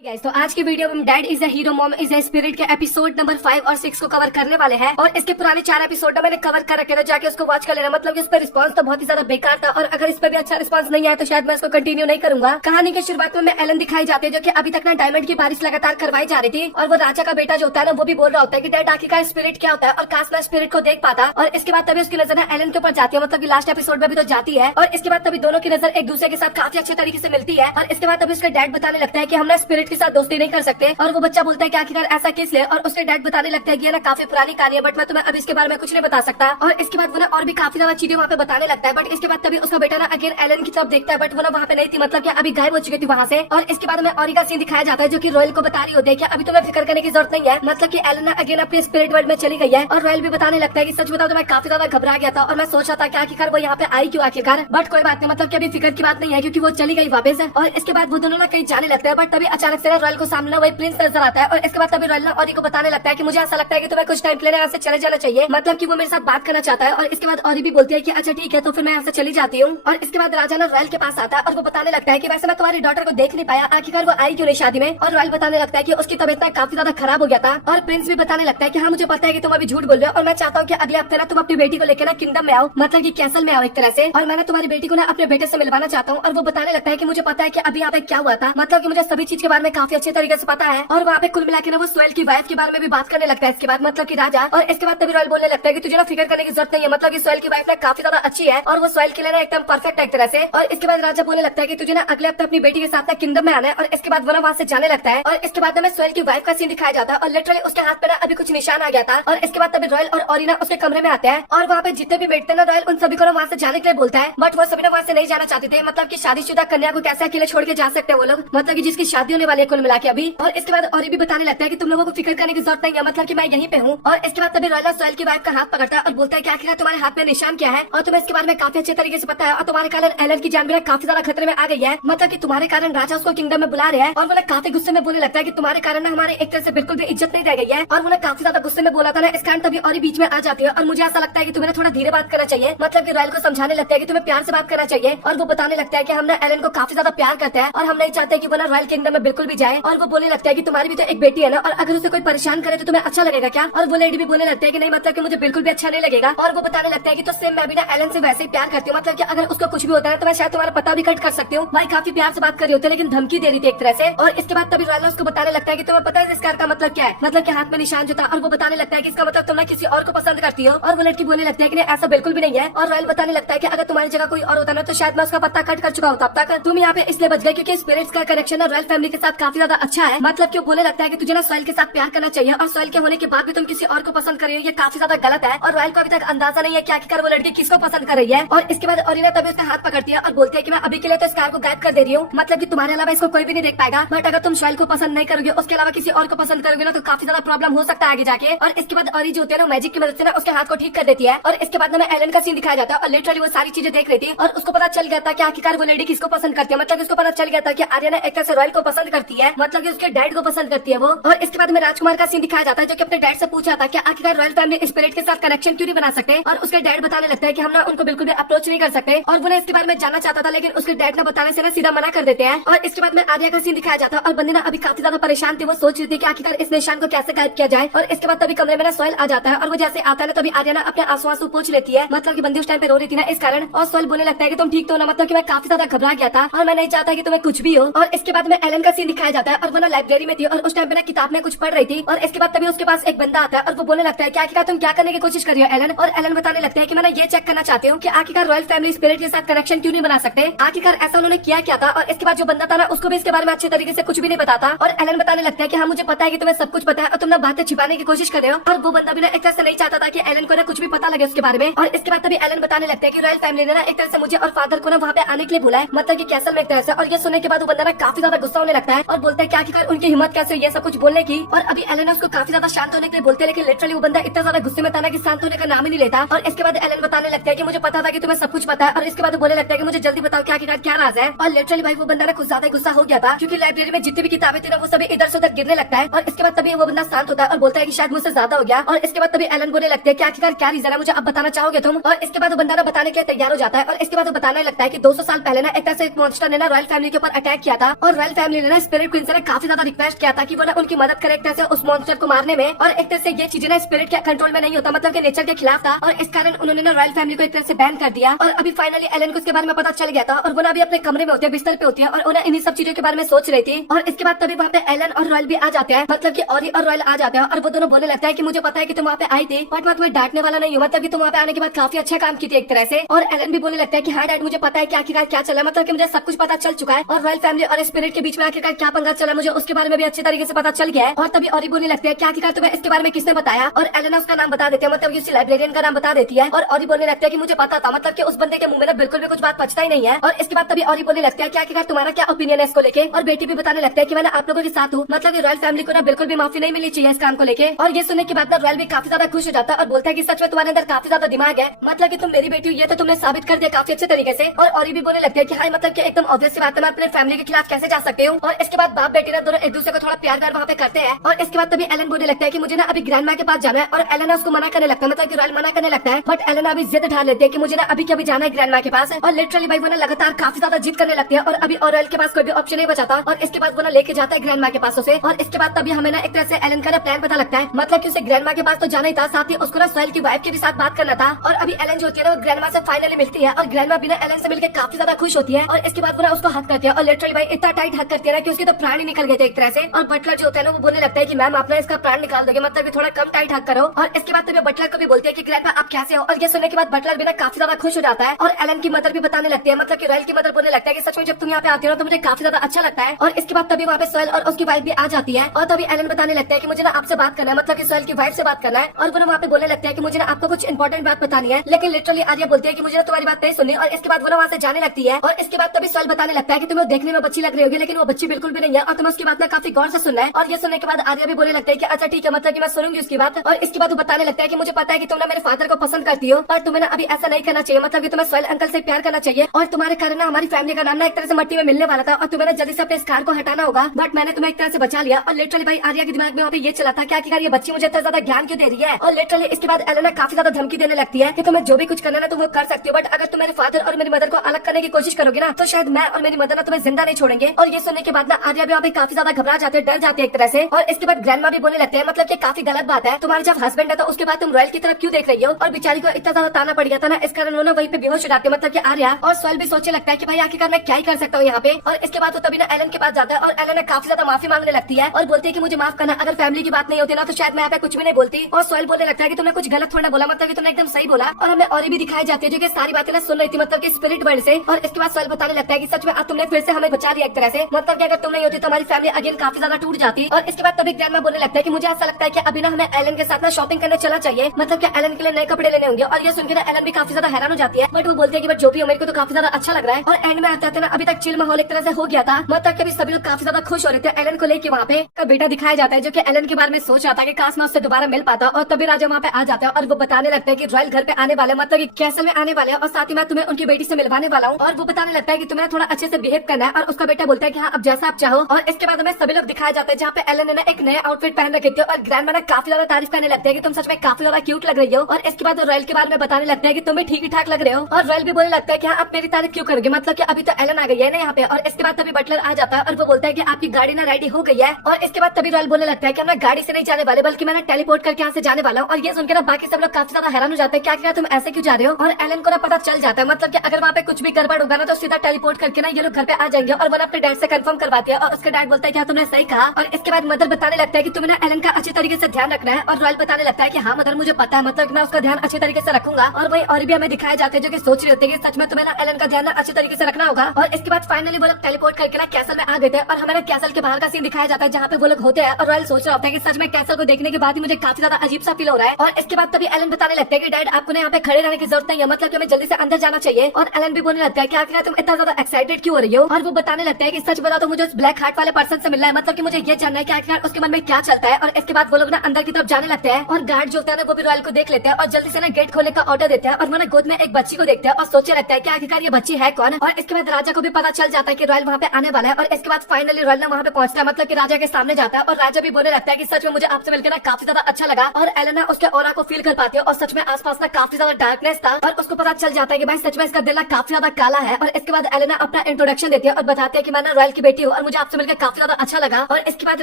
Guys, तो आज की वीडियो में हम dad is a hero mom is a spirit के एपिसोड नंबर 5 और 6 को कवर करने वाले हैं। और इसके पुराने 4 एपिसोड मैंने कवर कर रखे थे, जाके उसको वॉच कर लेना। मतलब कि इस पर रिस्पांस तो बहुत ही ज्यादा बेकार था, और अगर इस पर भी अच्छा रिस्पांस नहीं आया तो शायद मैं इसको कंटिन्यू नहीं करूंगा। कहानी की शुरुआत में एलन दिखाई जाती है, जो कि अभी तक ना डायमंड की बारिश लगातार करवाई जा रही थी। और वो राजा का बेटा जो होता है ना, वो भी बोल रहा होता है कि डैड आखिरकार स्पिरिट क्या होता है, और काश मैं स्पिरिट को देख पाता। और इसके बाद तभी उसकी नजर ना एलन के ऊपर जाती है, मतलब कि लास्ट एपिसोड में भी तो जाती है। और इसके बाद तभी दोनों की नजर एक दूसरे के साथ काफी अच्छे तरीके से मिलती है। और इसके बाद तभी उसका डैड बताने लगता है कि हम ना स्पिरिट के साथ दोस्ती नहीं कर सकते। और वो बच्चा बोलता है कि आखिरकार ऐसा किस लिए। और उसके डैड बताने लगता है कि ये ना काफी पुरानी कहानी है, बट मैं तुम्हें अब इसके बारे में कुछ नहीं बता सकता। और इसके बाद वो ना और भी काफी ज्यादा चीजें वहाँ पे बताने लगता है। बट इसके बाद तभी उसका बेटा ना अगेन एलन की तरफ देखता है, बट वो ना वहाँ पे नहीं थी, मतलब कि अभी गायब हो चुकी थी वहाँ से। और इसके बाद में ऑरी का सीन दिखाया जाता है, जो कि रॉयल को बता रही होती है कि अभी तुम्हें फिक्र करने की जरूरत नहीं है। मतलब कि एलन ना अगेन अपने स्पिरिट वर्ल्ड में चली गई है। और रॉयल भी बताने लगता है कि सच बताओ तो मैं काफी ज्यादा घबरा गया था, और मैं सोच रहा था कि आखिरकार वो यहाँ पे आई क्यों आखिरकार। बट कोई बात नहीं, मतलब कि अभी फिक्र की बात नहीं है, क्योंकि वो चली गई वापस। और इसके बाद वो दोनों ना कहीं जाने लगते हैं। बट तभी अचानक से रॉयल को सामने वही प्रिंस नजर आता है। और इसके बाद तभी रॉयल ना ऑरी को बताने लगता है कि मुझे ऐसा लगता है कि तुम्हें कुछ टाइम के लिए यहाँ से चले जाना चाहिए, मतलब कि वो मेरे साथ बात करना चाहता है। और इसके बाद ऑरी भी बोलती है कि अच्छा ठीक है, तो फिर मैं यहाँ से चली जाती हूँ। और इसके बाद राजा ना रॉयल के पास आता है, और वो बताने लगता है कि वैसे मैं तुम्हारी डॉटर को देख नहीं पाया, आखिरकार वो आई क्यों नहीं शादी में। और रॉयल बताने लगता है कि उसकी तबीयत काफी ज्यादा खराब हो गया था। और प्रिंस भी बताने लगता है कि हाँ मुझे पता है कि तुम अभी झूठ बोल रहे हो, और मैं चाहता हूँ कि अगले हफ्ते ना तुम अपनी बेटी को लेकर ना किंगडम में आओ, मतलब कि कैसल में आओ एक तरह से। और मैंने तुम्हारी बेटी को ना अपने बेटे से मिलवाना चाहता हूँ। और वो बताने लगता है कि मुझे पता है कि अभी यहाँ पे क्या हुआ था, मतलब कि मुझे सभी चीज के बारे में काफी अच्छे तरीके से पता है। और वहाँ पे कुल मिला के ना वो सोहेल की वाइफ के बारे में भी बात करने लगता है इसके बाद, मतलब कि राजा। और इसके बाद तभी रॉयल बोलने लगता है कि तुझे ना फिक्र करने की जरूरत नहीं है, मतलब कि सोहेल की वाइफ ना काफी ज्यादा अच्छी है, और वो सोहेल के लिए ना एकदम परफेक्ट है एक तरह से। और इसके बाद राजा बोलने लगता है कि तुझे ना अगले हफ्ते अपनी बेटी के साथ ना किंगडम में आना है। और इसके बाद वो ना वहाँ से जाने लगता है। और इसके बाद में सोहेल की वाइफ का सीन दिखाया जाता है, और लिटरली उसके हाथ पे ना अभी कुछ निशान आ गया था। और इसके बाद तभी रॉयल और ऑरी ना उसके कमरे में आते हैं, और वहाँ पे जितने भी बैठते हैं ना रॉयल उन सभी को ना वहाँ से जाने के लिए बोलता है। बट वो सभी ना वहाँ से नहीं जाना चाहते थे, मतलब की शादीशुदा कन्या को कैसे अकेले छोड़ के जा सकते हैं वो लोग, मतलब की जिसकी शादी होने वाली है कुल मिला के अभी। और इसके बाद ऑरी भी बताने लगता है कि तुम लोगों को फिक्र करने की जरूरत नहीं है, मतलब कि मैं यहीं पे हूँ। और इसके बाद तभी रॉयल सोहेल की वाइफ का हाथ पकड़ता है और बोलता है कि आखिर तुम्हारे हाथ में निशान क्या है, और तुम्हें इसके बारे में काफी अच्छे तरीके से पता है। और तुम्हारे कारण एलन की जान भी काफी ज्यादा खतरे में आ गई है, मतलब कि तुम्हारे कारण राजा उसको किंगडम में बुला रहे हैं। और वो काफी गुस्से में बोलने लगता है कि तुम्हारे कारण हमारे एक तरह से बिल्कुल भी इज्जत नहीं रह गई है। और वो काफी ज्यादा गुस्से में बोला था ना, इस कारण तभी और बीच में आ जाती है। और मुझे ऐसा लगता है कि तुम्हें थोड़ा धीरे बात करना चाहिए, मतलब कि रॉयल को समझाने लगता है कि तुम्हें प्यार से बात करना चाहिए। और वो बताने लगता है कि हम ना एलन को काफी ज्यादा प्यार करते हैं, और हम नहीं चाहते कि वो ना रॉयल किंगडम में बिल्कुल भी जाए। और वो बोलने लगता है कि तुम्हारी भी तो एक बेटी है ना, और अगर उसे कोई परेशान करे तो तुम्हें अच्छा लगेगा क्या। और वो लेडी भी बोलने लगता है कि नहीं, मतलब कि मुझे बिल्कुल भी अच्छा नहीं लगेगा। और वो बताने लगता है कि तो सेम मैं भी ना एलन से वैसे ही प्यार करती हूँ, मतलब कि अगर उसको कुछ भी होता है तो मैं शायद तुम्हारा पता भी कट कर सकती हूँ। भाई काफी प्यार से बात कर रही होती है, लेकिन धमकी दे रही थी एक तरह से। और इसके बाद तभी रॉयल उसको बताने लगता है कि तुम्हें पता है इस कार का मतलब क्या है, मतलब कि हाथ में निशान जो था। और वो बताने लगता है कि इसका मतलब तुम ना किसी और को पसंद करती हो। और वो लड़की बोलने लगती है कि नहीं ऐसा बिल्कुल भी नहीं है। और रॉयल बताने लगता है कि अगर तुम्हारी जगह कोई और होता ना तो शायद मैं उसका पत्ता कट कर चुका होता। अब तक तुम यहाँ पे इसलिए बच गए क्योंकि स्पिरिट्स का कनेक्शन ना रॉयल फैमिली के साथ काफी ज्यादा अच्छा है। मतलब कि वो बोलने लगता है कि तुझे ना सोहेल के साथ प्यार करना चाहिए, और सोहेल के होने के बाद भी तुम किसी और को पसंद कर रही हो, ये काफी ज्यादा गलत है। और रॉयल को अभी तक अंदाजा नहीं है कि आखिरकार वो लड़की किसको पसंद कर रही है। और इसके बाद ओरिना तभी उसका हाथ पकड़ती है और बोलती है कि मैं अभी के लिए तो इस कार को गायब कर दे रही हूँ, मतलब कि तुम्हारे अलावा इसको कोई भी नहीं देख पाएगा। बट अगर तुम सोहेल को पसंद नहीं करोगे, उसके अलावा किसी और को पसंद करोगे ना, तो काफी ज्यादा प्रॉब्लम हो सकता है आगे जाके। और इसके बाद ओरी जो होती है ना मैजिक की मदद से ना उसके हाथ को ठीक कर देती है। और इसके बाद में एलन का सीन दिखाया जाता है, और लिटरली वो सारी चीजें देख रही थी, और उसको पता चल गया था कि आखिरकार वो लेडी किसको पसंद करती है। मतलब उसको पता चल गया था कि आर्यना एक तरह से रॉयल को पसंद करती है, मतलब कि उसके डैड को पसंद करती है वो। और इसके बाद में राजकुमार का सीन दिखाया जाता है, जो कि अपने डैड से पूछा था कि आखिरकार रॉयल फैमिली स्पिरिट के साथ कनेक्शन क्यों नहीं बना सकते। और उसके डैड बताने लगता है कि हम ना उनको बिल्कुल भी अप्रोच नहीं कर सकते। और वो ना इसके बारे में जानना चाहता था, लेकिन उसके डैड ने बताने से ना सीधा मना कर देते हैं। और इसके बाद में आर्या का सीन दिखाया जाता है, और बंदी ना अभी काफी ज्यादा परेशान थी। वो सोच रही थी कि आखिरकार इस निशान को कैसे गायब किया जाए। और इसके बाद तभी कमरे में ना सोहेल आ जाता है, और वो जैसे आता है तभी आर्या ना अपने आंसू पूछ लेती है, मतलब की बंदी उस टाइम पे रो रही थी ना इस कारण। और सोहेल बोलने लगता है कि तुम ठीक तो ना, मतलब की मैं काफी ज्यादा घबरा गया था, और मैं नहीं चाहता कि तुम्हें कुछ भी हो। और इसके बाद में एलन का सीन दिखाया जाता है, और वो ना लाइब्रेरी में थी, और उस टाइम पे ना किताब में कुछ पढ़ रही थी। और इसके बाद तभी उसके पास एक बंदा आता है, और वो बोलने लगता है कि आखिरकार तुम क्या करने की कोशिश कर रही हो एलन। और एलन बताने लगता है कि मैं ना ये चेक करना चाहती हूँ कि आखिरकार रॉयल फैमिली स्पिरिट के साथ कनेक्शन क्यों नहीं बना सकते, आखिरकार ऐसा उन्होंने किया क्या था। और इसके बाद जो बंदा था ना उसको भी इसके बारे में अच्छे तरीके से कुछ भी नहीं बताता। और एलन बताने लगता है कि हाँ मुझे पता है कि तुम्हें सब कुछ पता है, और तुम ना बातें छिपाने की कोशिश कर रहे हो। और वो बंदा भी ना एक तरह से नहीं चाहता था कि एलन को ना कुछ भी पता लगे उसके बारे में। और इसके बाद तभी एलन बताने लगता है कि रॉयल फैमिली ने ना एक तरह से मुझे और फादर को ना वहाँ पे आने के लिए बुलाया, मतलब की कैसल में एक तरह से। और ये सुनने के बाद वो बंदा ना काफी ज्यादा गुस्सा होने लगता है, और बोलता है कि आखिरकार उनकी हिम्मत कैसे ये सब कुछ बोलने की। और अभी एलन उसको काफी ज्यादा शांत होने के लिए बोलते हैं, लेकिन लिटरली वो बंदा इतना ज्यादा गुस्से में था ना कि शांत होने का नाम ही नहीं लेता। और इसके बाद एलन बताने लगता है कि मुझे पता था कि तुम्हें सब कुछ पता है। और इसके बाद बोलने लगता है कि मुझे जल्दी बताओ कि आखिरकार क्या राज है। और लिटरली भाई वो बंदा ना कुछ ज्यादा गुस्सा हो गया था, क्योंकि लाइब्रेरी में जितनी भी किताबें थी ना वो सभी इधर से उधर गिरने लगता है। और इसके बाद तभी वो बंदा शांत होता है और बोलता है कि शायद मुझसे ज्यादा हो गया। और इसके बाद तभी एलन बोलने लगते हैं कि आखिरकार क्या रीजन है, मुझे अब बताना चाहोगे तुम। और इसके बाद वो बंदा ना बताने के लिए तैयार हो जाता है। और इसके बाद वो बताने लगता है कि 200 साल पहले ना एक तरह से एक मॉन्स्टर ने ना रॉयल फैमिली के ऊपर अटैक किया था, और रॉयल फैमिली ने ना स्पिरिट क्वीन से काफी ज्यादा रिक्वेस्ट किया था कि वो ना उनकी मदद करे एक तरह से उस मॉन्स्टर को मारने में, और एक तरह से ये चीजें ना स्पिरिट के कंट्रोल में नहीं होता, मतलब कि नेचर के खिलाफ था, और इस कारण उन्होंने ना रॉयल फैमिली को एक तरह से बैन कर दिया। और अभी फाइनली एलन को इसके बारे में पता चल गया था, और वो ना अभी अपने कमरे में होती है, बिस्तर पे होती है, और उन्हें इन्हीं सब चीजों के बारे में सोच रही थी। और इसके बाद तभी वहाँ पे एलन और रॉयल भी आ जाते हैं, मतलब कि ऑरी और रॉयल आ जाते हैं, और वो दोनों बोलने लगता है कि मुझे पता है कि तुम वहाँ पे आई थी, बट मैं तुम्हें डांटने वाला नहीं हूँ, मतलब कि तुम वहाँ पे आने के बाद काफी अच्छा काम की थी एक तरह से। और एलन भी बोलने लगता है कि हाँ डैड, मुझे पता है कि आखिरकार क्या चला, मतलब कि मुझे सब कुछ पता चल चुका है, और रॉयल फैमिली और स्पिरिट के बीच में आखिरकार क्या पंगा चला मुझे उसके बारे में भी अच्छे तरीके से पता चल गया है। और तभी ऑरी बोलने लगती है कि आखिरकार तुम्हें इसके बारे में किसने बताया, और एलेना उसका नाम बता देती है, मतलब उसी लाइब्रेरियन का नाम बता देती है। और ऑरी बोलने लगता है कि मुझे पता था, मतलब कि उस बंदे के मुंह में बिल्कुल भी कुछ बात बचता ही नहीं है। और इसके बाद तभी ऑरी बोलने लगता है कि आखिरकार तुम्हारा क्या ओपिनियन है इसको लेके, और बेटी भी बताने लगता है कि मैं आप लोगों के साथ हूँ, मतलब रॉयल फैमिली को ना बिल्कुल भी माफी नहीं मिलनी चाहिए इस काम को लेके। और ये सुनने के बाद रॉयल भी काफी ज्यादा खुश हो जाता है और बोलता है कि सच में तुम्हारे अंदर काफी ज्यादा दिमाग है, मतलब कि तुम मेरी बेटी हो ये तो तुमने साबित कर दिया काफी अच्छे तरीके से। और ऑरी भी बोलने लगती है कि हाँ मतलब कि एकदम ऑब्वियस सी बात है, मैं अपने फैमिली के खिलाफ कैसे जा सकती हूँ। और इसके बाद बाप बेटी ना दोनों एक दूसरे को थोड़ा प्यार वहाँ पे करते हैं। और इसके बाद तभी एलन बोलने लगता है कि मुझे ना अभी ग्रैंडमा के पास जाना है, और एलेना उसको मना करने लगता है, मतलब कि रॉयल मना करने लगता है, बट एलेना अभी जिद ढाल लेती है कि मुझे ना अभी कभी जाना है ग्रैंडमा के पास। और लिटरली भाई वो ना लगातार काफी ज्यादा जिद करने लगती है, और अभी और रॉयल के पास कोई भी ऑप्शन नहीं बचाता। और इसके बाद वो ना लेके जाता है ग्रैंडमा के पास उसे। और इसके बाद तभी हमें ना एक तरह से एलन का ना प्लान पता लगता है, मतलब कि उसे ग्रैंडमा के पास तो जाना ही था, साथ ही उसको ना सोहेल की वाइफ के भी साथ बात करना था। और अभी एलन जो होती है ना वो ग्रैंडमा से फाइनली मिलती है, और ग्रैंडमा बिना एलन से मिलकर काफी ज्यादा खुश होती है। और इसके बाद वो ना उसको हक करती है, और लिटरली भाई इतना टाइट हक करती है ना कि उसके तो प्राण ही निकल गए थे एक तरह से। और बटलर जो होता है ना वो बोलने लगता है कि मैम आप ना इसका प्राण निकाल दोगे, मतलब कि थोड़ा कम टाइट हक करो। और इसके बाद तभी बटलर को भी बोलती है कि ग्रैंडमा आप कैसे हो। और ये सुनने के बाद बटलर भी ना काफी ज्यादा खुश हो जाता है, और एलन की मदर भी बताने लगती है, मतलब कि रॉयल की मदर बोलने लगता है कि सच में जब तुम यहाँ पे आती हो तो मुझे काफी ज्यादा अच्छा लगता है। और इसके बाद तभी वहाँ पे सोहेल और उसकी वाइफ भी आ जाती है, और तभी एलन बताने लगता है कि मुझे ना आपसे बात करना है, मतलब कि सोहेल की वाइफ से बात करना है। और वो ना वहाँ पे बोलने लगता है कि मुझे ना आपको कुछ इंपॉर्टेंट बात बतानी है, लेकिन लिटरली आर्या बोलती है कि मुझे ना तुम्हारी बात नहीं सुननी। और इसके बाद वो ना वहाँ से जाने लगती है। और इसके बाद तभी सोहेल बताने लगता है कि तुम्हें देखने में बच्ची लग रही होगी, लेकिन वो बच्ची बिल्कुल भी नहीं है, और तुम्हें उसकी बात ना काफी गौर से सुनना है। और ये सुनने के बाद आर्या भी बोलने लगता है कि अच्छा ठीक है, मतलब कि मैं सुनूंगी उसकी बात। और इसके बाद वो बताने लगता है कि मुझे पता है कि तुम ना मेरे फादर को पसंद करती हो, पर तुम्हें ना अभी ऐसा नहीं करना चाहिए, मतलब कि तुम्हें सोहेल अंकल से प्यार करना चाहिए, और तुम्हारे कारण ना हमारी फैमिली का नाम ना एक तरह से मट्टी में मिलने वाला था, और तुम्हें ना जल्दी से अपने स्कार को हटाना होगा, बट मैंने तुम्हें एक तरह से बचा लिया। और लिटरली भाई आर्या के दिमाग में वहाँ पे ये चला था कि आखिरकार ये बच्ची मुझे इतना ज्यादा ज्ञान क्यों दे रही है। और लिटरली इसके बाद एलेना काफी ज्यादा धमकी देने लगती है कि तुम्हें जो भी कुछ करना ना तुम वो कर सकती हो, बट अगर तुम मेरे फादर और मेरी मदर को अलग करने की कोशिश करोगे ना तो शायद मैं और मेरी मदर ना तुम्हें जिंदा नहीं छोड़ेंगे। और ये सुनने के बाद ना आर्या भी वहाँ पे काफी ज्यादा घबरा जाते हैं, डर जाते हैं एक तरह से। और इसके बाद ग्रैंडमा भी बोलने लगते हैं, मतलब कि काफी गलत बात है, तुम्हारे जब हस्बैंड है तो उसके बाद तुम रॉयल की तरफ क्यों देख रही हो। और बेचारी को इतना ज्यादा ताना पड़ गया था ना, इस कारण उन्होंने वहीं पे बेहोश हो जाते हैं, मतलब कि आर्या। और सोहेल भी सोचने लगता है कि भाई आखिरकार मैं क्या ही कर सकता हूँ यहाँ पे। और इसके बाद वो तभी ना एलन के पास जाता है, और एलन काफी ज्यादा माफी मांगने लगती है, और बोलती है कि मुझे माफ करना, अगर फैमिली की बात नहीं होती ना तो शायद मैं यहाँ पे कुछ भी नहीं बोलती। और सोहेल बोलने लगता है कि तुमने कुछ गलत थोड़ा बोला, मतलब कि तुमने एकदम सही बोला। और हमें और भी दिखाई जाती है जो कि सारी बातें ना सुन रही थी, मतलब कि स्पिरिट वर्ल्ड से। और इसके बाद सोहेल बताने लगता है कि सच में आज तुमने फिर से हमें बचा लिया एक तरह से, मतलब कि अगर तुम नहीं होती तो हमारी फैमिली अगेन काफी ज्यादा टूट जाती। और इसके बाद तभी ग्रैंडमा बोलने लगता है कि मुझे ऐसा लगता है कि अभी ना हमें एलन के साथ ना शॉपिंग करने चला चाहिए, मतलब कि एलन के लिए नए कपड़े लेने होंगे। और ये सुनकर ना एलन भी काफी ज्यादा हैरान हो जाती है, बट वो बोलती है कि बट जो भी हो मेरे को तो काफी ज्यादा अच्छा लग रहा है। और एंड में आते आते ना अभी तक चिल माहौल एक तरह से हो गया था, मतलब कि अभी सभी लोग काफी ज्यादा खुश हो रहे थे एलन को लेके। वहाँ पे का बेटा दिखाया जाता है जो कि एलन के बारे में सोच रहा था कि काश मैं उससे दोबारा मिल पाता। और तभी राजा वहाँ पे आ जाता है, और वो बताने लगता है कि रॉयल घर पे आने वाले, मतलब कि कैसल में आने वाले हैं, और साथ ही मैं तुम्हें उनकी बेटी से मिलवाने वाला हूँ। और वो बताने लगता है कि तुम्हें थोड़ा अच्छे से बिहेव करना है। और उसका बेटा बोलता है कि हाँ अब जैसा आप चाहो। और इसके बाद हमें सभी लोग दिखाया जाता है जहाँ पे एलन ने एक नए आउटफिट पहन रखे थे, और ग्रैंडमा ने काफी ज्यादा तारीफ करने लगते हैं कि तुम सच में काफी ज्यादा क्यूट लग रही हो। और इसके बाद रॉयल के बारे में बताने लगते हैं कि तुम भी ठीक ही ठाक लग रहे हो। और रॉयल भी बोलने लगता है कि हाँ आप मेरी तारीफ क्यों करोगे, मतलब कि अभी तो एलन आ गई है ना यहाँ पे। और इसके बाद तभी बटलर आ जाता है, और वो बोलता है कि आपकी गाड़ी ना रेडी हो गई है। और इसके बाद तभी रॉयल बोलने लगता है कि मैं गाड़ी से नहीं जाने वाले, बल्कि मैं टेलीपोर्ट करके यहाँ से जाने वाला हूँ। और ये सुनकर ना बाकी सब लोग काफी ज्यादा हैरान हो जाते हैं, क्या तुम ऐसे क्यों जा रहे हो। और एलन को ना पता चल जाता है, मतलब कि अगर वहाँ पे कुछ भी गड़बड़ होगा ना तो सीधा टेलीपोर्ट करके ना ये लोग घर पे आ जाएंगे। और वो अपने डैड से कंफर्म करवाती है, और उसके डैड बोलता है कि तुमने सही कहा। और इसके बाद मदर बताने लगता है कि तुम्हें ना एलन का अच्छे तरीके से ध्यान रखना है। और रॉयल बताने लगता है कि हाँ मदर मुझे पता है, मतलब कि मैं उसका ध्यान अच्छे तरीके से रखूंगा। और वही और भी हमें दिखाए जाते हैं जो कि सोच रहे होते हैं कि सच में तुम्हें ना एलन का ध्यान अच्छे तरीके से रखना होगा। और इसके बाद फाइनली वो लोग टेलीपोर्ट करके ना कैसल में आ गए थे, और हमारे कैसल के बाहर का सीन दिखाया जाता है जहाँ पे वो लोग होते हैं। और रॉयल सोच रहा होता है कि सच में कैसल को देखने के बाद ही मुझे काफी ज्यादा अजीब सा फील हो रहा है। और इसके बाद तभी एलन बताने लगता है कि डैड आपको यहाँ पे खड़े रहने की जरूरत नहीं है, मतलब कि हमें जल्दी से अंदर जाना चाहिए। और एलन भी बोलने लगता है कि आखिर तुम इतना ज्यादा एक्साइटेड क्यों हो रही हो। और वो बताने लगता है कि सच बताओ तो मुझे उस ब्लैक हार्ट वाले पर्सन से मिलना है, मतलब कि मुझे ये जानना है कि आखिर उसके मन में क्या चलता है। और इसके बाद वो लोग ना अंदर की तरफ जाने लगते हैं, और गार्ड जो होता है ना वो भी रॉयल को देख लेते हैं, और जल्दी से ना गेट खोलने का ऑर्डर देते हैं। और वो ना गोद में एक बच्ची को देखते हैं, और सोचने लगता है कि आखिरकार ये बच्ची है कौन। और इसके बाद राजा को भी पता चल जाता है कि रॉयल वहाँ पे आने वाला है। और इसके बाद फाइनली रॉयल ना वहाँ पे पहुंचता है, मतलब कि राजा के सामने जाता है। और राजा भी बोलने लगता है कि सच में मुझे आपसे मिलकर ना काफी ज्यादा अच्छा लगा। और एलेना उसके ऑरा को फील कर पाती है, और सच में आसपास ना काफी ज्यादा डार्कनेस था, और उसको पता चल जाता है कि भाई सच में इसका दिल काफी ज्यादा काला है। और इसके बाद एलेना अपना इंट्रोडक्शन देती है और बताती है कि मैं ना रॉयल की बेटी हूँ, और और मुझे आपसे मिलकर काफी ज्यादा अच्छा लगा। और इसके बाद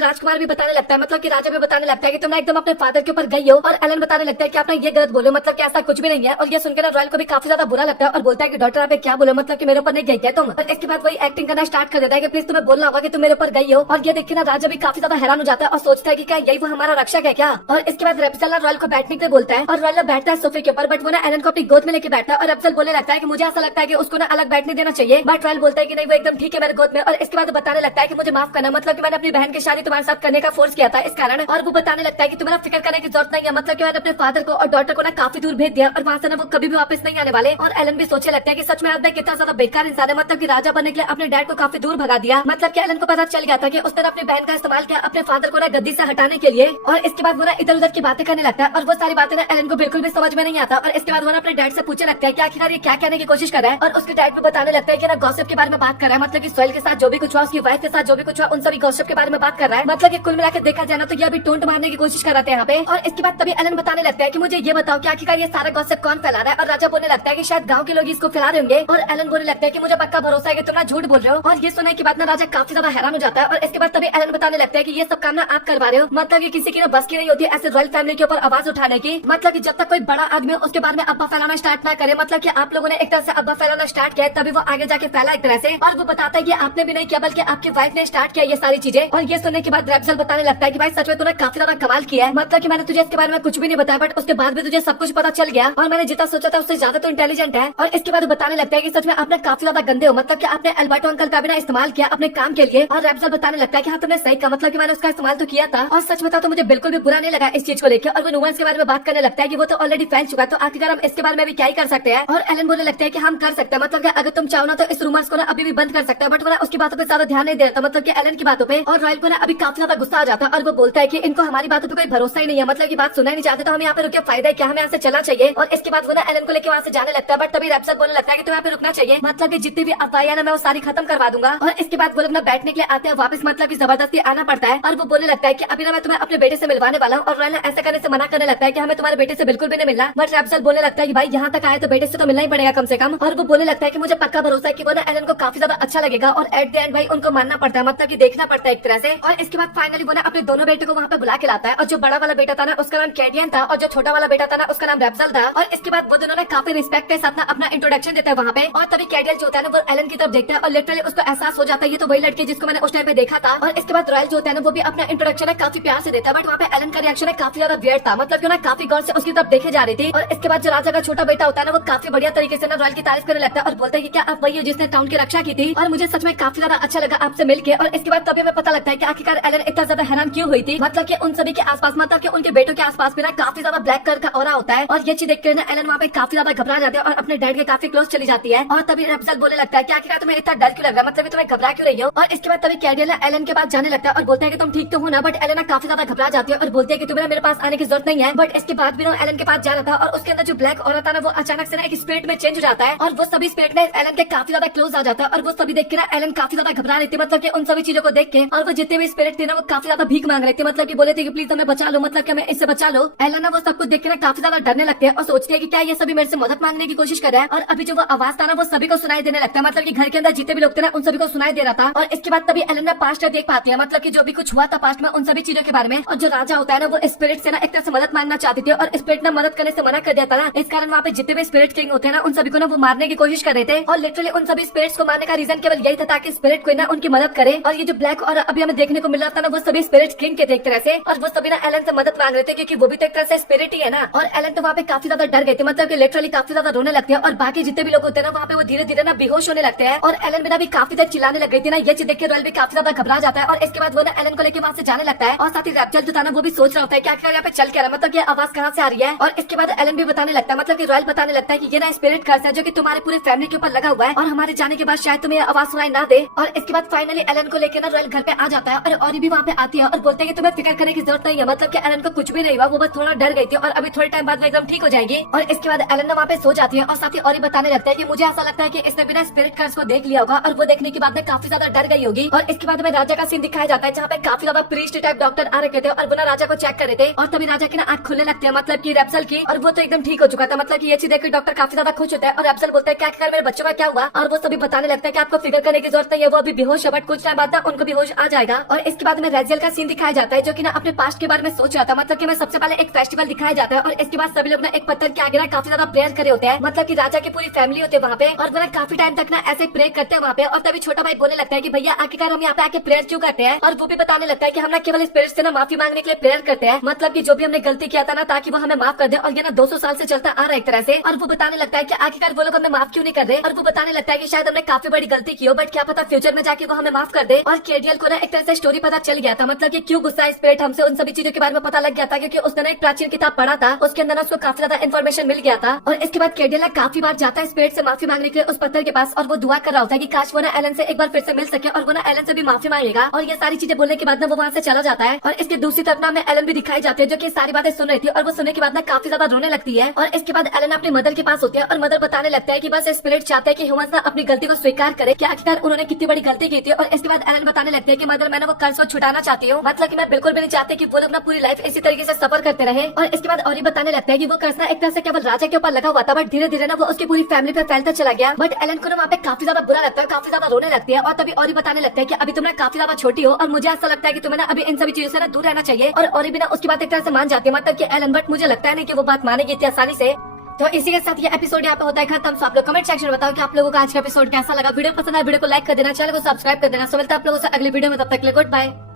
राजकुमार भी बताने लगता है, मतलब कि राजा भी बताने लगता है कि तुम एकदम अपने फादर के ऊपर गई हो। और एलन बताने लगता है कि आपने ये गलत बोलो, मतलब कि ऐसा कुछ भी नहीं है। और ये सुनकर ना रॉयल को भी काफी ज्यादा बुरा लगता है और बोलता है कि डॉक्टर आप क्या बोलो, मतलब कि मेरे ऊपर नहीं गई क्या तुम। और इसके बाद वही एक्टिंग करना स्टार्ट कर देता है कि प्लीज तुम्हें बोलना होगा कि तुम मेरे ऊपर गई हो। और ये देख के ना राजा भी काफी ज्यादा हैरान हो जाता है और सोचता है कि क्या यही वो हमारा रक्षक है क्या। और इसके बाद रेप्सल ना रॉयल को बैठने के लिए बोलता है और रॉयल बैठता है सोफे के ऊपर, बट वो ना एलन को अपनी गोद में लेके बैठता है। और रेप्सल बोलने लगता है कि मुझे ऐसा लगता है कि उसको ना अलग बैठने देना चाहिए, बट रॉयल बोलता है कि नहीं वो एकदम ठीक है मेरे गोद में। और इसके बाद बताने लगता है कि मुझे माफ करना, मतलब कि मैंने अपनी बहन की शादी तुम्हारे साथ करने का फोर्स किया था इस कारण। और वो बताने लगता है कि तुम्हें फिक्र करने की जरूरत नहीं है, मतलब कि मैंने अपने फादर को और डॉटर को ना काफी दूर भेज दिया और वहाँ से ना वो कभी भी वापस नहीं आने वाले। और एलन भी सोचने लगता है कि सच में आज कितना ज्यादा बेकार इंसान है, मतलब कि राजा बनने के लिए अपने डैड को काफी दूर भगा दिया। मतलब कि एलन को पता चल गया था कि उसने अपनी बहन का इस्तेमाल किया अपने फादर को ना गद्दी से हटाने के लिए। और इसके बाद वो ना इधर उधर की बातें करने लगता है और वो सारी बातें ना एलन को बिल्कुल भी समझ में नहीं आता। और इसके बाद वो ना अपने डैड से पूछने लगता है कि आखिरकार ये क्या कहने की कोशिश कर रहा है। और उसके डैड भी बताने लगता है कि ना गॉसिप के बारे में बात कर रहा है, मतलब कि सोहेल के साथ जो भी कुछ हुआ, उसकी वाइफ के साथ जो भी कुछ हुआ, उन सभी गॉसिप के बारे में बात कर रहा है। मतलब कि कुल मिलाकर देखा जाए ना तो ये अभी टोंट मारने की कोशिश कर रहे थे यहाँ पे। और इसके बाद तभी एलन बताने लगता है कि मुझे ये बताओ कि आखिरकार ये सारा गॉसिप कौन फैला रहा है। और राजा बोलने लगता है कि शायद गाँव के लोग इसको फैला रहे होंगे। और एलन बोलने लगता है कि मुझे पक्का भरोसा है कि तुम ना झूठ बोल रहे हो। और ये सुनने के बाद ना राजा काफी ज्यादा हैरान हो जाता है। और इसके बाद तभी एलन बताने लगता है कि ये सब काम ना आप करवा रहे हो, मतलब कि किसी की ना बस की नहीं होती ऐसे रॉयल फैमिली के ऊपर आवाज उठाने की। मतलब कि जब तक कोई बड़ा आदमी उसके बारे में अब्बा फैलाना स्टार्ट ना करे, मतलब कि आप लोगों ने एक तरह से अब्बा फैलाना स्टार्ट किया तभी वो आगे जाके फैला एक तरह से। और वो बताता है कि आपने भी नहीं किया बल्कि आपकी वाइफ ने स्टार्ट किया ये सारी चीजें। और ये सुनने के बाद रेप्सल बताने लगता है कि भाई सच में तूने काफी ज्यादा कमाल किया है, मतलब कि मैंने तुझे इसके बारे में कुछ भी नहीं बताया बट उसके बाद भी तुझे सब कुछ पता चल गया और मैंने जितना सोचा था उससे ज्यादा तो इंटेलिजेंट है। और इसके बाद बताने लगता है कि सच में आपने काफी ज्यादा गंदे हो, मतलब कि आपने एल्बर्टो अंकल का भी ना इस्तेमाल किया अपने काम के लिए। और रेप्सल बताने लगता है कि हाँ तुमने सही कहा, मतलब कि मैंने उसका इस्तेमाल तो किया था और सच बता तो मुझे बिल्कुल भी बुरा नहीं लगा इस चीज को लेकर। और वो नुवांस के बारे में बात करने लगता है कि वो तो ऑलरेडी फैल चुका है, तो आखिरकार हम इसके बारे में भी क्या ही कर सकते हैं। और एलन बोलने लगता है कि हम कर सकते हैं, मतलब कि अगर तुम चाहो ना तो इस रूमर्स को ना अभी भी बंद कर सकते हैं। बट वो ना उसकी बातों पे ज्यादा ध्यान नहीं दे रहा था, मतलब कि एलन की बातों पे। और रॉयल को ना अभी काफी ज्यादा गुस्सा आ जाता है और वो बोलता है कि इनको हमारी बातों पे कोई भरोसा ही नहीं है, मतलब की बात सुनना ही नहीं चाहते, तो हम यहाँ पे रुके फायदा है क्या, हमें यहाँ से चलना चाहिए। और इसके बाद वो ना एलन को लेकर वहाँ से जाने लगता है। बट तभी रेप्सल बोलने लगता है कि तुम्हें यहाँ पे रुकना चाहिए, मतलब की जितनी भी अफवाहें ना मैं वो सारी खत्म करवा दूंगा। और इसके बाद वो लोग ना बैठने के लिए आते हैं वापस, मतलब की जबरदस्ती आना पड़ता है। और वो बोलने लगता है कि अभी ना मैं तुम्हें अपने बेटे से मिलवाने वाला हूँ। और रॉयल ऐसा करने से मना करने लगता है कि हमें तुम्हारे बेटे से बिल्कुल भी नहीं मिलना। बट रेप्सल बोलने लगता है कि भाई यहाँ तक आए तो बेटे से तो मिलना ही पड़ेगा कम से कम। और वो बोलने लगता है कि मुझे पक्का भरोसा है कि वो ना एलन को काफी ज्यादा अच्छा लगेगा और एट द एंड भाई उनको मानना पड़ता है, मतलब कि देखना पड़ता है एक तरह से। और इसके बाद फाइनली वो ना अपने दोनों बेटे को वहाँ पे बुला के लाता है और जो बड़ा वाला बेटा था ना उसका नाम कैडियन था और जो छोटा वाला बेटा था ना उसका नाम रेप्सल था। और इसके बाद वो दोनों ने काफी रिस्पेक्ट के साथ ना अपना इंट्रोडक्शन देता है वहाँ पे। और तभी कैडियल जो होता है ना वो एलन की तरफ देखता है और लिटरली उसको एहसास हो जाता है ये तो वही लड़की जिसको मैंने उस टाइम पे देखा था। और इसके बाद रॉयल जो होता है ना वो भी अपना इंट्रोडक्शन है काफी प्यार से देता है, बट वहाँ पे एलन का रिएक्शन है काफी ज्यादा वियर्ड था, मतलब कि ना काफी गौर से उसकी तरफ देखे जा रही थी। और इसके बाद जो राजा का छोटा बेटा होता है ना वो काफी बढ़िया तरीके से ना रॉयल की तारीफ करने लगता है और बोलता है कि क्या आप वही हो जिसने टाउन की रक्षा की थी। और मुझे सच में काफी ज्यादा अच्छा लगा आपसे मिलके। और इसके बाद तभी हमें पता लगता है कि आखिरकार एलन इतना ज्यादा हैरान क्यों हुई थी, मतलब कि उन सभी के आसपास, मतलब कि उनके बेटों के आसपास भी ना काफी ज्यादा ब्लैक कलर का ऑरा होता है। और ये चीज देखकर ना एलन वहाँ पे काफी ज्यादा घबरा जाती है और अपने डैड के काफी क्लोज चली जाती है। और तभी रेप्सल बोलने लगता है कि आखिरकार तुम्हें इतना डर क्यों लग रहा है, मतलब कि तुम्हें घबरा क्यों रही हो। और इसके बाद तभी कैडियल एलन के पास जाने लगता है और बोलता है कि तुम ठीक तो हो ना। बट एलन काफी ज्यादा घबरा जाती है और बोलती है कि तुम्हें मेरे पास आने की जरूरत नहीं है। बट इसके बाद भी ना एलन के पास जाना था और उसके अंदर जो ब्लैक ऑरा था ना वो अचानक से ना एक स्पिरिट में चेंज हो जाता है और वो सभी स्पिरिट में एलन के काफी ज्यादा क्लोज आ जाता है। और वो सभी देख के ना एलन काफी ज्यादा घबरा रही थी, मतलब कि उन सभी चीजों को देख के। और वो जितने भी स्पिरिट थे ना वो काफी ज्यादा भीख मांग रहे थे, मतलब कि बोले थे कि प्लीज हमें बचा लो, मतलब कि हमें इससे बचा लो। एलन ना वो सब कुछ देख के ना काफी ज्यादा डरने लगते हैं और सोचते हैं कि क्या ये सभी मेरे से मदद मांगने की कोशिश कर रहे हैं। और अभी जो वो आवाज था ना वो सभी को सुनाई देने लगता है, मतलब कि घर के अंदर जितने भी लोग थे ना उन सभी को सुनाई दे रहा था। और इसके बाद तभी एलन ना पास्ट देख पाती है, मतलब कि जो भी कुछ हुआ था पास्ट में उन सभी चीजों के बारे में। और जो राजा होता है ना वो स्पिरिट से ना एक तरह से मदद मांगना चाहती थी और स्पिरिट ने मदद करने से मना कर दिया था ना, इस कारण वहाँ पे जितने भी स्पिरिट किंग होते हैं ना उन सभी को ना वो मारने की कोशिश कर रहे थे। और लिटरली उन सभी स्पिरिट्स को मारने का रीजन केवल यही था ताकि स्पिरिट को ना उनकी मदद करे। और ये जो ब्लैक और अभी हमें देखने को मिल रहा था ना वो सभी स्पिरिट किंग के थे एक तरह से। और वो सभी ना एलन से मदद मांग रहे थे क्योंकि वो भी तो एक तरह से स्पिरिट ही है ना। और एलन तो वहाँ पे काफी ज्यादा डर गए थे, मतलब कि लिटरली काफी ज्यादा रोने लगते हैं। और बाकी जितने भी लोग होते हैं ना वहाँ पे वो धीरे धीरे ना बेहोश होने लगते हैं। और एलन बिना भी काफी देर चिल्लाने लग गई थी ना, ये चीज देख के रॉयल भी काफी ज्यादा घबरा जाता है। और इसके बाद वो ना एलन को लेकर वहाँ से जाने लगता है और साथ ही रेप्सल जो था ना वो भी सोच रहा होता है कि आखिर यहाँ पे चल क्या रहा है, मतलब ये आवाज कहाँ से आ रही है। और इसके बाद एलन भी बताने लगता है, मतलब कि रॉयल बताने लगता है कि ये ना स्पिरिट कर्स है जो कि तुम्हारे पूरे फैमिली के ऊपर लगा हुआ है और हमारे जाने के बाद शायद तुम्हें आवाज सुनाई ना दे। और इसके बाद फाइनली एलन को लेकर ना रॉयल घर पे आ जाता है और औरी भी वहाँ पे आती है और बोलते हैं कि तुम्हें फिक्र करने की जरूरत नहीं है, मतलब कि एलन को कुछ भी नहीं हुआ, वो बस थोड़ा डर गई थी और अभी थोड़े टाइम बाद वो एकदम ठीक हो जाएगी। और इसके बाद एलन ना वहाँ पे सो जाती है और साथ ही औरी बताने लगता है कि मुझे ऐसा लगता है कि इसने बिना स्पिरिट कर्स को देख लिया होगा और वो देखने के बाद में काफी ज्यादा डर गई होगी। और इसके बाद में राजा का सीन दिखाया जाता है जहाँ पे काफी ज्यादा प्रीस्ट टाइप डॉक्टर आ रखे थे और वो ना राजा को चेक कर रहे थे। और तभी राजा की ना आंख खुलने लगती है, मतलब की रेप्सल की, और वो तो एकदम ठीक हो चुका था, मतलब की ये चीज देखकर डॉक्टर काफी ज्यादा खुश होता है। और रेप्सल बोलता है क्या मेरे बच्चों का क्या हुआ। और वो सभी बताने लगता है कि आपको फिक्र करने की जरूरत नहीं है, वो अभी बेहोश है, बट कुछ टाइम बाद ना उनको भी होश आ जाएगा। और इसके बाद में रेजियल का सीन दिखाया जाता है, जो कि ना अपने पास्ट के बारे में सोच रहा था। मतलब कि मैं सबसे पहले एक फेस्टिवल दिखाया जाता है और इसके बाद सभी लोग ना एक पत्थर के आगे ना काफी ज्यादा प्रेयर करे होते हैं। मतलब कि राजा की पूरी फैमिली होती है वहाँ पे, और वो ना काफी टाइम तक ना ऐसे प्रे करते हैं वहाँ पे। और तभी छोटा भाई बोलने लगता है कि भैया आखिरकार हम यहाँ पे आके प्रेयर क्यों करते हैं, और वो भी बताने लगता है कि हम ना केवल स्पिरिट से ना माफी मांगने के लिए प्रेयर करते हैं। मतलब कि जो भी हमने गलती किया था ना, ताकि वो हमें माफ कर दे। और ये ना 200 साल से चलता आ रहा है एक तरह से। और वो बताने लगता है कि आखिरकार वो लोग हमें माफ क्यों नहीं कर रहे। और वो बताने लगता है कि शायद हमने काफी बड़ी गलती की हो, बट क्या पता फ्यूचर में जाके वो हमें माफ कर दे। और केडियल को ना एक तरह से स्टोरी पता चल गया था, मतलब कि क्यों गुस्सा स्पिरिट हमसे, उन सभी चीजों के बारे में पता लग गया था, क्योंकि उसने ना एक प्राचीन किताब पढ़ा था, उसके अंदर उसको काफी ज्यादा इन्फॉर्मेशन मिल गया था। और इसके बाद केडियल काफी बार जाता है स्पिरिट से माफी मांगने के लिए उस पत्थर के पास, और वो दुआ कर रहा होता है कि काश वो ना एलन से एक बार फिर से मिल सके और वो ना एलन से भी माफी मांगेगा। और ये सारी चीजें बोलने के बाद ना वो वहाँ से चला जाता है। और इसके दूसरी तरफ ना हमें एलन भी दिखाई जाती है, जो कि सारी बातें सुन रही थी, और वो सुनने के बाद ना काफी ज्यादा रोने लगती है। और इसके बाद एलन अपनी मदर के पास होती है, और मदर बताने लगता है कि बस स्पिरिट चाहते हैं कि ह्यूमंस ना अपनी गलती को स्वीकार करे कि आखिरकार उन्होंने कितनी बड़ी गलती की थी। और इसके बाद एलन बताने लगते हैं कि मदर मैंने वो कर्ज को छुटाना चाहती हूँ, मतलब कि मैं बिल्कुल भी नहीं चाहती कि वो लोग अपना पूरी लाइफ इसी तरीके से सफर करते रहे। और इसके बाद और ही बताने लगता है कि वो कर्ज ना एक तरह से केवल राजा के ऊपर लगा हुआ था, बट धीरे धीरे ना वो उसकी पूरी फैमिली पे फैलता चला गया। बट एलन को ना वहाँ पे काफी ज्यादा बुरा लगता है, काफी ज्यादा रोने लगती है। और तभी और ही बताने लगता है कि अभी तुम ना काफी ज्यादा छोटी हो, और मुझे ऐसा लगता है कि तुम्हें ना अभी इन सभी चीजों से ना दूर रहना चाहिए। और भी ना उसकी बात एक तरह से मान जाती है, मतलब कि एलन, बट मुझे लगता है नहीं कि वो बात मानेगी इतनी आसानी से। तो इसी के साथ ये एपिसोड यहाँ पे होता है खत्म। तो आप लोग कमेंट सेक्शन में बताओ कि आप लोगों का आज का एपिसोड कैसा लगा। वीडियो पसंद आया वीडियो को लाइक कर देना, चैनल को सब्सक्राइब कर देना। सो मिलता है आप लोगों से अगली वीडियो में, तब तक के लिए गुड बाय।